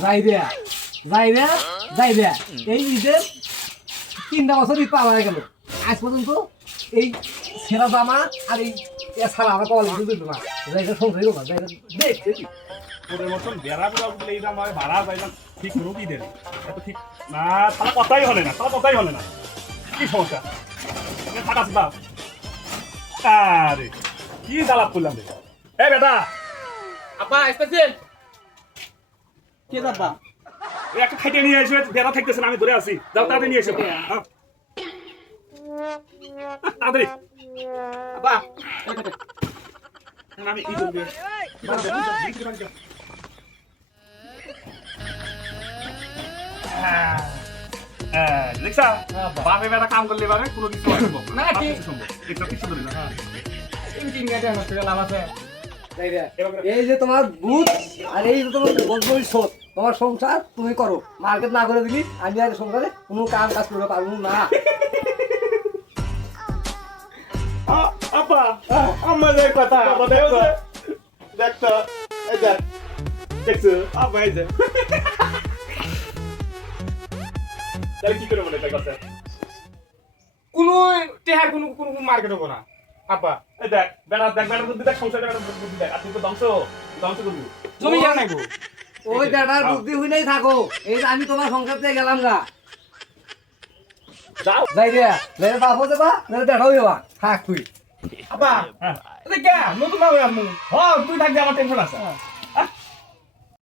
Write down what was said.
যাই রে যাই রে যাই রে এই ঈদের 3টা বছর ঈদ পাওয়া গেল আজ পর্যন্ত এই ছেঁড়া জামা আর এই ছাড়া আমার কল দিল না যাইটা সংসারই না যাইটা দেখছি ওদের মতন বেড়া বুড়া উঠলে এই দাম ভাড়া যাইলাম ঠিক কোনো কি দেন এত ঠিক না তারা কথাই হলে না তারা কথাই হলে না কি সমস্যা থাকা দাও আরে কি জ্বালাপ করলাম রে এ বেটা আব্বা স্পেশাল কে যাবা একটা খাইতে নিয়ে এসে বেড়া থাকতেছে না আমি ধরে আছি যাও তাড়াতাড়ি নিয়ে এসো তাড়াতাড়ি আব্বা আমি কি করবো দেখছা বাপে বেটা কাম করলে পারে কোনো কিছু সম্ভব না, ঠিক। সম্ভব এটা কিছু ধরে না তিন তিন গাড়ি নষ্ট লাভ আছে যাই রে এই যে তোমার ভূত আর এই যে তোমার ভবিষ্যৎ তোমার সংসার তুমি করো মার্কেট না করে দিলি আমি আর সংসারে কোনো কাজ করতে পারবো না আপা আমাদের কথা দেখতো এই দেখ দেখছো আপা এই যে তাহলে কি করে মনে হয় কথা কোনো টেহার কোনো মার্কেট হবো না আব্বা এই দেখ বেড়া বুদ্ধি দেখ সংসারে বেড়া বুদ্ধি দেখ আর তুই তো ধ্বংস করবি জমি যা নাইবো ওই বেটার বুদ্ধি হইলেই থাকো এই যে আমি তোমার সংসার থেকে গেলাম গা যাও যাই রে লের বাপ হতে বা লের বেটাও যাবা থাক তুই আব্বা হ্যাঁ এটা কে নতুন ভাবে আমু হ্যাঁ তুই থাকবি আমার টেনশন আছে